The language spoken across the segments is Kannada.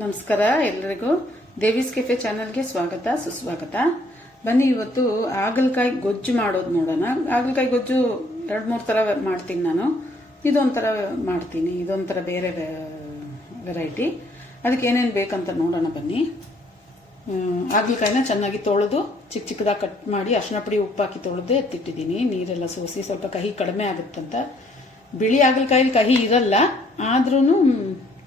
ನಮಸ್ಕಾರ ಎಲ್ಲರಿಗೂ ದೇವಿಸ್ ಕೆಫೆ ಚಾನಲ್ಗೆ ಸ್ವಾಗತ ಸುಸ್ವಾಗತ. ಬನ್ನಿ ಇವತ್ತು ಹಾಗಲಕಾಯಿ ಗೊಜ್ಜು ಮಾಡೋದು ನೋಡೋಣ. ಹಾಗಲಕಾಯಿ ಗೊಜ್ಜು 2-3 ತರ ಮಾಡ್ತೀನಿ ನಾನು. ಇದೊಂಥರ ಮಾಡ್ತೀನಿ, ಇದೊಂಥರ ಬೇರೆ ವೆರೈಟಿ. ಅದಕ್ಕೆ ಏನೇನು ಬೇಕಂತ ನೋಡೋಣ ಬನ್ನಿ. ಹಾಗಲಕಾಯಿನ ಚೆನ್ನಾಗಿ ತೊಳೆದು ಚಿಕ್ಕ ಚಿಕ್ಕದಾಗಿ ಕಟ್ ಮಾಡಿ ಅರಿಶಿನ ಪುಡಿ ಉಪ್ಪು ಹಾಕಿ ತೊಳೆದು ಎತ್ತಿಟ್ಟಿದ್ದೀನಿ. ನೀರೆಲ್ಲ ಸೋಸಿ ಸ್ವಲ್ಪ ಕಹಿ ಕಡಿಮೆ ಆಗುತ್ತಂತ. ಬಿಳಿ ಹಾಗಲಕಾಯಲ್ಲಿ ಕಹಿ ಇರಲ್ಲ, ಆದ್ರೂ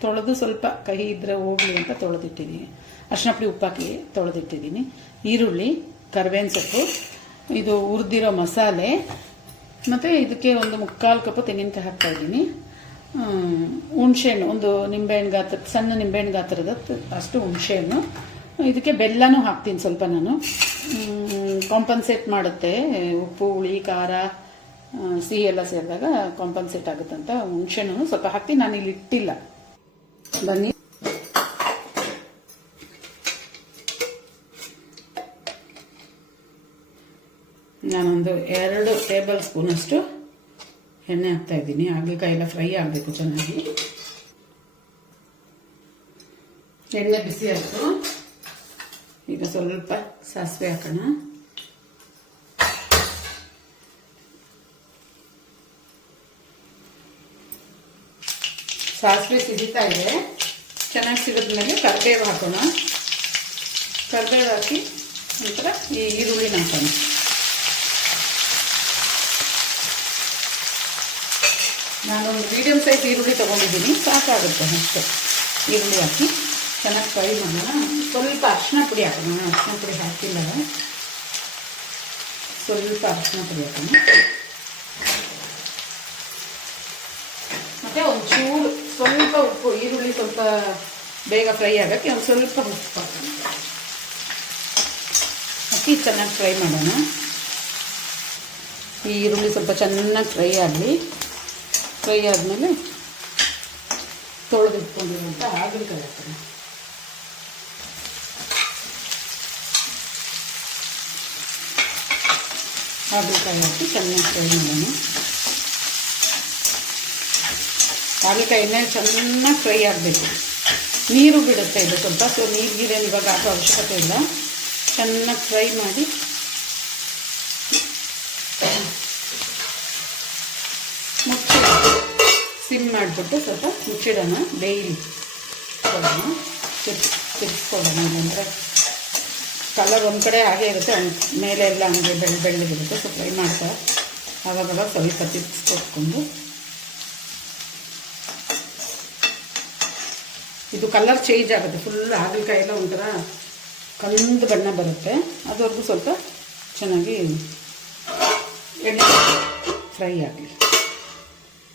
ತೊಳೆದು ಸ್ವಲ್ಪ ಕಹಿ ಇದ್ರೆ ಹೋಗ್ಲಿ ಅಂತ ತೊಳೆದಿಟ್ಟಿದ್ದೀನಿ. ಅರಿಶಿನ ಪುಡಿ ಉಪ್ಪಾಕಿ ತೊಳೆದಿಟ್ಟಿದ್ದೀನಿ. ಈರುಳ್ಳಿ, ಕರಿಬೇವಿನ ಸೊಪ್ಪು, ಇದು ಹುರಿದಿರೋ ಮಸಾಲೆ, ಮತ್ತು ಇದಕ್ಕೆ ಒಂದು 3/4 ಕಪ್ ತೆಂಗಿನಕಾಯಿ ಹಾಕ್ತಾ ಇದ್ದೀನಿ. ಹುಣಸೆಹಣ್ಣು, ಒಂದು ನಿಂಬೆಹಣ್ಣು ಗಾತ್ರ, ಸಣ್ಣ ನಿಂಬೆಹಣ್ಣು ಗಾತ್ರದ ಅಷ್ಟು ಹುಣಸೆಹಣ್ಣು. ಇದಕ್ಕೆ ಬೆಲ್ಲನೂ ಹಾಕ್ತೀನಿ ಸ್ವಲ್ಪ. ನಾನು ಕಾಂಪನ್ಸೇಟ್ ಮಾಡುತ್ತೆ, ಉಪ್ಪು ಹುಳಿ ಖಾರ ಸಿಹಿ ಎಲ್ಲ ಸೇರಿದಾಗ ಕಾಂಪನ್ಸೇಟ್ ಆಗುತ್ತಂತ ಹುಣಸೆಹಣ್ಣು ಸ್ವಲ್ಪ ಹಾಕ್ತೀನಿ. ನಾನು ಇಲ್ಲಿ ಇಟ್ಟಿಲ್ಲ. ಬನ್ನಿ, ನಾನೊಂದು 2 ಟೇಬಲ್ ಸ್ಪೂನ್ ಅಷ್ಟು ಎಣ್ಣೆ ಹಾಕ್ತಾ ಇದ್ದೀನಿ. ಹಾಗಲಕಾಯಿ ಎಲ್ಲ ಫ್ರೈ ಆಗಬೇಕು ಚೆನ್ನಾಗಿ. ಎಣ್ಣೆ ಬಿಸಿ ಆಯಿತು. ಈಗ ಸ್ವಲ್ಪ ಸಾಸಿವೆ ಹಾಕೋಣ. ಸಾಸಿವೆ ಸಿಡಿತಾ ಇದೆ, ಚೆನ್ನಾಗಿ ಸಿಡಿದ್ಮೇಲೆ ಕರಿಬೇವು ಹಾಕೋಣ. ಕರಿಬೇವು ಹಾಕಿ ನಂತರ ಈ ಈರುಳ್ಳಿನ ಹಾಕೋಣ. ನಾನೊಂದು ಮೀಡಿಯಂ ಸೈಜ್ ಈರುಳ್ಳಿ ತೊಗೊಂಡಿದ್ದೀನಿ, ಸಾಕಾಗುತ್ತೆ ಅಷ್ಟೇ. ಈರುಳ್ಳಿ ಹಾಕಿ ಚೆನ್ನಾಗಿ ಫ್ರೈ ಮಾಡೋಣ. ಸ್ವಲ್ಪ ಅರಿಶಿನ ಪುಡಿ ಹಾಕೋಣ. ಅರಿಶಿನ ಪುಡಿ ಹಾಕಿಲ್ಲ, ಸ್ವಲ್ಪ ಅರಿಶಿನ ಪುಡಿ ಹಾಕೋಣ. ಮತ್ತು ಒಂಚೂರು ಸ್ವಲ್ಪ ಉಪ್ಪು, ಈರುಳ್ಳಿ ಸ್ವಲ್ಪ ಬೇಗ ಫ್ರೈ ಆಗೋಕ್ಕೆ ಒಂದು ಸ್ವಲ್ಪ ಉಪ್ಪು ಹಾಕೋಣ. ಹಾಕಿ ಚೆನ್ನಾಗಿ ಫ್ರೈ ಮಾಡೋಣ. ಈ ಈರುಳ್ಳಿ ಸ್ವಲ್ಪ ಚೆನ್ನಾಗಿ ಫ್ರೈ ಆಗಲಿ. ಫ್ರೈ ಆದಮೇಲೆ ತೊಳೆದಿಟ್ಕೊಂಡಿರುವಂಥ ಹಾಗಲಕಾಯಿ ಹಾಕೋಣ. ಹಾಗಲಕಾಯಿ ಹಾಕಿ ಚೆನ್ನಾಗಿ ಫ್ರೈ ಮಾಡೋಣ. ಹಾಗಲಕಾಯಿ ಎಣ್ಣೆ ಚೆನ್ನಾಗಿ ಫ್ರೈ ಆಗಬೇಕು. ನೀರು ಬಿಡುತ್ತೆ ಇದು ಸ್ವಲ್ಪ, ಸೊ ನೀರಿಗೇನು ಇವಾಗ ಹಾಕೋ ಅವಶ್ಯಕತೆ ಇಲ್ಲ. ಚೆನ್ನಾಗಿ ಫ್ರೈ ಮಾಡಿ ಮುಚ್ಚಿ ಸಿಮ್ ಮಾಡಿಬಿಟ್ಟು ಸ್ವಲ್ಪ ಮುಚ್ಚಿಡೋಣ. ಬೇಯಿಲಿ ಕೊಡೋಣ, ತಿರ್ಸ್ಕೊಡೋಣ. ಇಲ್ಲಾಂದರೆ ಕಲರ್ ಒಂದು ಕಡೆ ಹಾಗೆ ಇರುತ್ತೆ, ಮೇಲೆ ಎಲ್ಲ ಹಂಗೆ ಬೆಳ್ಳಗಿರುತ್ತೆ. ಸೊ ಫ್ರೈ ಮಾಡ್ತಾ ಆವಾಗ ಸ್ವಲ್ಪ ತಿರ್ಸ್ಕೊಟ್ಕೊಂಡು ಇದು ಕಲರ್ ಚೇಂಜ್ ಆಗುತ್ತೆ. ಫುಲ್ ಹಾಗಲಕಾಯಿ ಎಲ್ಲ ಒಂಥರ ಕಂದು ಬಣ್ಣ ಬರುತ್ತೆ. ಅದವರೆಗೂ ಸ್ವಲ್ಪ ಚೆನ್ನಾಗಿ ಎಣ್ಣೆ ಫ್ರೈ ಆಗಲಿ.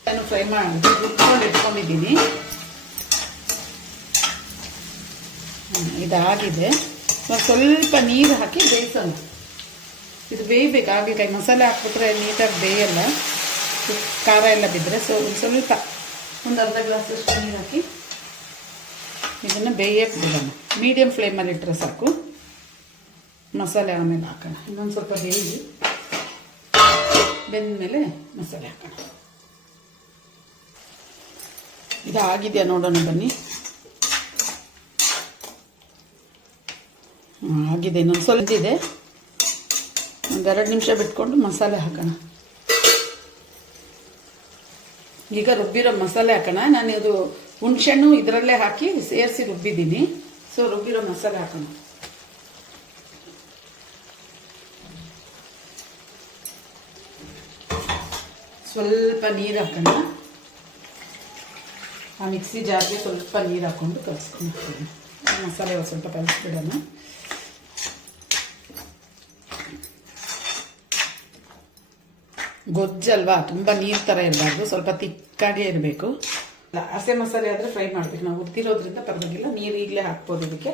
ನಾನು ಫ್ರೈ ಮಾಡಿ ಹುರ್ಕೊಂಡು ಇಟ್ಕೊಂಡಿದ್ದೀನಿ. ಇದಾಗಿದೆ. ಸ್ವಲ್ಪ ನೀರು ಹಾಕಿ ಬೇಯಿಸೋಣ. ಇದು ಬೇಯಬೇಕು. ಹಾಗಲಕಾಯಿ ಮಸಾಲೆ ಹಾಕ್ಬಿಟ್ರೆ ನೀಟಾಗಿ ಬೇಯಲ್ಲ, ಖಾರ ಎಲ್ಲ ಬಿದ್ದರೆ. ಸೊ ಸ್ವಲ್ಪ ಒಂದು ಅರ್ಧ ಗ್ಲಾಸಷ್ಟು ನೀರು ಹಾಕಿ ಇದನ್ನು ಬೇಯಕ್ಕೆ ಬಿಡೋಣ. ಮೀಡಿಯಂ ಫ್ಲೇಮಲ್ಲಿ ಇಟ್ಟರೆ ಸಾಕು. ಮಸಾಲೆ ಆಮೇಲೆ ಹಾಕೋಣ. ಇನ್ನೊಂದು ಸ್ವಲ್ಪ ಬೇಯಿ ಬೆಂದಮೇಲೆ ಮಸಾಲೆ ಹಾಕೋಣ. ಇದು ಆಗಿದೆಯಾ ನೋಡೋಣ ಬನ್ನಿ. ಆಗಿದೆ. ಇನ್ನೊಂದು ಸ್ವಲ್ಪ ಇದೆ. ಒಂದು 2 ನಿಮಿಷ ಬಿಟ್ಕೊಂಡು ಮಸಾಲೆ ಹಾಕೋಣ. ಈಗ ರುಬ್ಬಿರೋ ಮಸಾಲೆ ಹಾಕೋಣ. ನಾನು ಇದು ಹುಣಸೆಹಣ್ಣು ಇದರಲ್ಲೇ ಹಾಕಿ ಸೇರಿಸಿ ರುಬ್ಬಿದ್ದೀನಿ. ಸೊ ರುಬ್ಬಿರೋ ಮಸಾಲೆ ಹಾಕೋಣ. ಸ್ವಲ್ಪ ನೀರು ಹಾಕೋಣ. ಆ ಮಿಕ್ಸಿ ಜಾರ್ಗೆ ಸ್ವಲ್ಪ ನೀರು ಹಾಕ್ಕೊಂಡು ಕಲಿಸ್ಕೊಂಡು ಮಸಾಲೆ ಸ್ವಲ್ಪ ಕಲಿಸ್ಬಿಡೋಣ. ಗೊಜ್ಜಲ್ವಾ, ತುಂಬ ನೀರು ಥರ ಇರಬಾರ್ದು, ಸ್ವಲ್ಪ ತಿಕ್ಕಾಗೇ ಇರಬೇಕು. ಹಸೆ ಮಸಾಲೆ ಆದರೆ ಫ್ರೈ ಮಾಡಬೇಕು. ನಾವು ಹುರ್ದಿರೋದ್ರಿಂದ ಪರವಾಗಿಲ್ಲ, ನೀರು ಈಗಲೇ ಹಾಕ್ಬೋದು. ಇದಕ್ಕೆ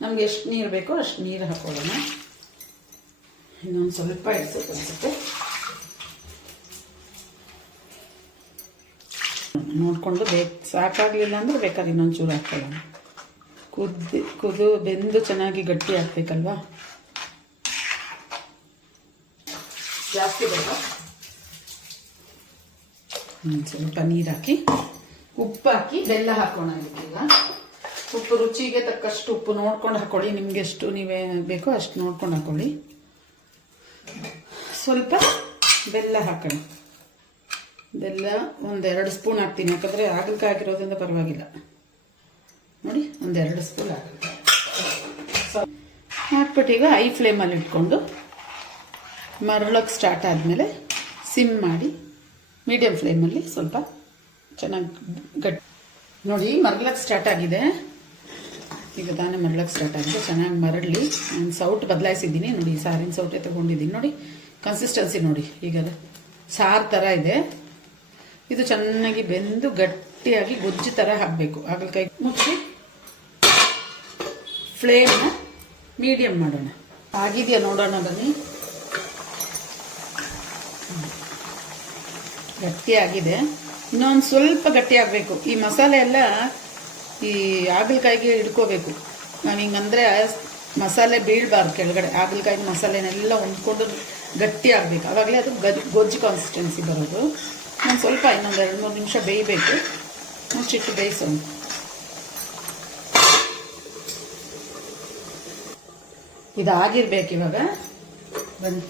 ನಮ್ಗೆ ಎಷ್ಟು ನೀರು ಬೇಕೋ ಅಷ್ಟು ನೀರು ಹಾಕೊಳ್ಳೋಣ. ಇನ್ನೊಂದು ಸ್ವಲ್ಪ ಇಡಿಸುತ್ತೆ ಅನಿಸುತ್ತೆ. ನೋಡಿಕೊಂಡು ಸಾಕಾಗಲಿಲ್ಲ ಅಂದರೆ ಬೇಕಾದ್ರೆ ಇನ್ನೊಂದು ಚೂರು ಹಾಕೊಳ್ಳೋಣ. ಬೆಂದು ಚೆನ್ನಾಗಿ ಗಟ್ಟಿ ಆಗ್ಬೇಕಲ್ವಾ, ಜಾಸ್ತಿ ಬೇಡ. ಸ್ವಲ್ಪ ನೀರು ಹಾಕಿ ಉಪ್ಪು ಹಾಕಿ ಬೆಲ್ಲ ಹಾಕೋಣ ಇದಕ್ಕೆಲ್ಲ. ಉಪ್ಪು ರುಚಿಗೆ ತಕ್ಕಷ್ಟು ಉಪ್ಪು ನೋಡ್ಕೊಂಡು ಹಾಕೊಳ್ಳಿ. ನಿಮ್ಗೆ ಎಷ್ಟು ನೀವೇ ಬೇಕೋ ಅಷ್ಟು ನೋಡ್ಕೊಂಡು ಹಾಕೊಳ್ಳಿ. ಸ್ವಲ್ಪ ಬೆಲ್ಲ ಹಾಕೋಣ. ಬೆಲ್ಲ 1-2 ಸ್ಪೂನ್ ಹಾಕ್ತೀನಿ, ಯಾಕಂದರೆ ಹಾಗಲಕಾಯಿ ಹಾಕಿರೋದ್ರಿಂದ ಪರವಾಗಿಲ್ಲ. ನೋಡಿ 1-2 ಸ್ಪೂನ್ ಹಾಕ್ಬಿಟ್ಟು ಈಗ ಹೈ ಫ್ಲೇಮಲ್ಲಿ ಇಟ್ಕೊಂಡು ಮರಳಕ್ಕೆ ಸ್ಟಾರ್ಟ್ ಆದಮೇಲೆ ಸಿಮ್ ಮಾಡಿ ಮೀಡಿಯಂ ಫ್ಲೇಮಲ್ಲಿ ಸ್ವಲ್ಪ ಚೆನ್ನಾಗಿ ಗಟ್ಟಿ. ನೋಡಿ ಮರಳಕ್ಕೆ ಸ್ಟಾರ್ಟ್ ಆಗಿದೆ, ಈಗ ತಾನೇ ಮರಳಕ್ಕೆ ಸ್ಟಾರ್ಟ್ ಆಗಿದೆ. ಚೆನ್ನಾಗಿ ಮರಳಲಿ. ನಾನು ಸೌಟ್ ಬದಲಾಯಿಸಿದ್ದೀನಿ ನೋಡಿ, ಸಾರಿನ ಸೌಟೆ ತೊಗೊಂಡಿದ್ದೀನಿ. ನೋಡಿ ಕನ್ಸಿಸ್ಟೆನ್ಸಿ ನೋಡಿ, ಈಗ ಸಾರು ಥರ ಇದೆ. ಇದು ಚೆನ್ನಾಗಿ ಬೆಂದು ಗಟ್ಟಿಯಾಗಿ ಗೊಜ್ಜು ಥರ ಹಾಕಬೇಕು. ಹಾಗಲಕಾಯಿ ಮುಚ್ಚಿ ಫ್ಲೇಮ್ನ ಮೀಡಿಯಂ ಮಾಡೋಣ. ಆಗಿದೆಯಾ ನೋಡೋಣ ಬನ್ನಿ. ಗಟ್ಟಿಯಾಗಿದೆ, ಇನ್ನೊಂದು ಸ್ವಲ್ಪ ಗಟ್ಟಿ ಆಗಬೇಕು. ಈ ಮಸಾಲೆ ಎಲ್ಲ ಈ ಹಾಗಲಕಾಯಿಗೆ ಹಿಡ್ಕೋಬೇಕು. ನಾವು ಹಿಂಗಂದ್ರೆ ಮಸಾಲೆ ಬೀಳಬಾರ್ದು ಕೆಳಗಡೆ. ಹಾಗಲಕಾಯಿ ಮಸಾಲೆನೆಲ್ಲ ಹೊಂದ್ಕೊಂಡು ಗಟ್ಟಿ ಆಗಬೇಕು, ಆವಾಗಲೇ ಅದು ಗೊಜ್ಜು ಕನ್ಸಿಸ್ಟೆನ್ಸಿ ಬರೋದು. ನಾನು ಸ್ವಲ್ಪ ಇನ್ನೊಂದು 2-3 ನಿಮಿಷ ಬೇಯಬೇಕು. ಮುಚ್ಚಿಟ್ಟು ಬೇಯಿಸೋಣ. ಇದಾಗಿರ್ಬೇಕು ಇವಾಗ. ಬನ್ನಿ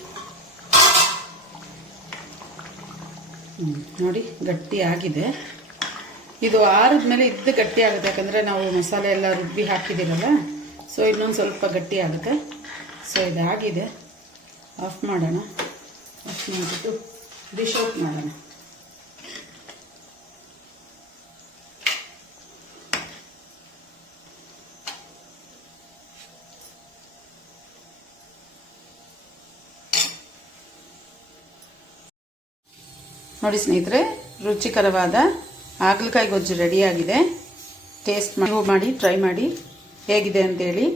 ನೋಡಿ ಗಟ್ಟಿ ಆಗಿದೆ. ಇದು ಆರಿದ್ಮೇಲೆ ಇದ್ದು ಗಟ್ಟಿ ಆಗುತ್ತೆ, ಯಾಕಂದರೆ ನಾವು ಮಸಾಲೆ ಎಲ್ಲ ರುಬ್ಬಿ ಹಾಕಿದ್ದೀರಲ್ಲ. ಸೊ ಇನ್ನೊಂದು ಸ್ವಲ್ಪ ಗಟ್ಟಿ ಆಗುತ್ತೆ. ಸೊ ಇದಾಗಿದೆ. ಆಫ್ ಮಾಡೋಣ. ಆಫ್ ಮಾಡಿಬಿಟ್ಟು ಡಿಶ್ ಔಟ್ ಮಾಡೋಣ. ನೋಡಿ ಸ್ನೇಹಿತರೆ, ರುಚಿಕರವಾದ ಹಾಗಲಕಾಯಿ ಗೊಜ್ಜು ರೆಡಿಯಾಗಿದೆ. ಟೇಸ್ಟ್ ಮಾಡಿ ಟ್ರೈ ಮಾಡಿ ಹೇಗಿದೆ ಅಂತೇಳಿ.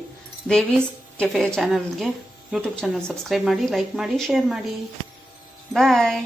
ದೇವೀಸ್ ಕೆಫೆ ಚಾನಲ್ಗೆ ಯೂಟ್ಯೂಬ್ ಚಾನಲ್ ಸಬ್ಸ್ಕ್ರೈಬ್ ಮಾಡಿ, ಲೈಕ್ ಮಾಡಿ, ಶೇರ್ ಮಾಡಿ. ಬಾಯ್.